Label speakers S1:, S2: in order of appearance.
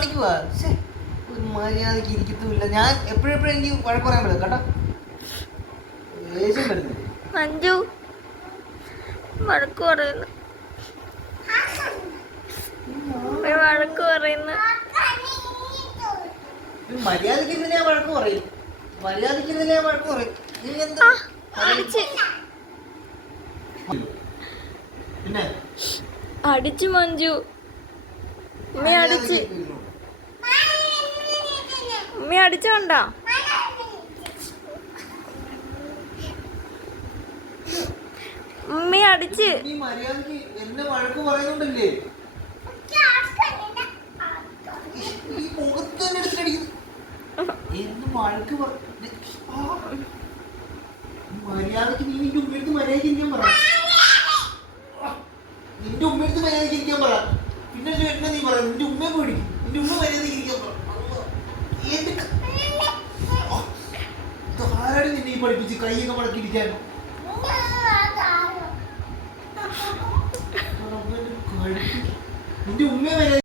S1: കാണിക്കുവാ. ഒരു മര്യാദക്ക് ഇരിക്കത്തുമില്ല. ഞാൻ എപ്പോഴെപ്പോഴും എനിക്ക് വഴക്ക് പറയാൻ പറ്റും കേട്ടോ. ദേഷ്യം വരുന്നില്ല.
S2: മഞ്ജു വഴക്ക് പറയുന്നു, വഴക്ക് പറയുന്നു.
S1: മര്യാദക്ക് ഞാൻ വഴക്ക് പറയും. മര്യാദക്ക് ഞാൻ വഴക്ക് പറയും. നീ എന്താ പിന്നെ
S2: അടിച്ചു മഞ്ജു, ഉമ്മ അടിച്ച്, ഉമ്മ അടിച്ചോണ്ടാ? ഉമ്മ അടിച്ച്.
S1: നീ മര്യാദക്ക് എന്നെ വഴക്ക് പറയുന്നുണ്ടല്ലേ? ഈ മുഖത്ത് തന്നെ എടുത്തിട്ടടിക്കുന്നു. എന്ന് വഴക്ക് മര്യാദക്ക് നീ നിന്റെ ഉമ്മയെടുത്ത് മര്യാദക്ക് ഇരിക്കാൻ പറ. നിന്റെ ഉമ്മയെടുത്ത് മര്യാദക്ക് ഇരിക്കാൻ പറ. പിന്നെ എന്നെ നീ പറ നിന്റെ ഉമ്മയെ പേടി. നിന്റെ ഉമ്മ മര്യാദക്ക് ഇരിക്കാൻ പറ. ആരാടി നിന്നെ ഈ പഠിപ്പിച്ച് കൈയൊക്കെ മടക്കിയിരിക്കാൻ? നിന്റെ ഉമ്മയെ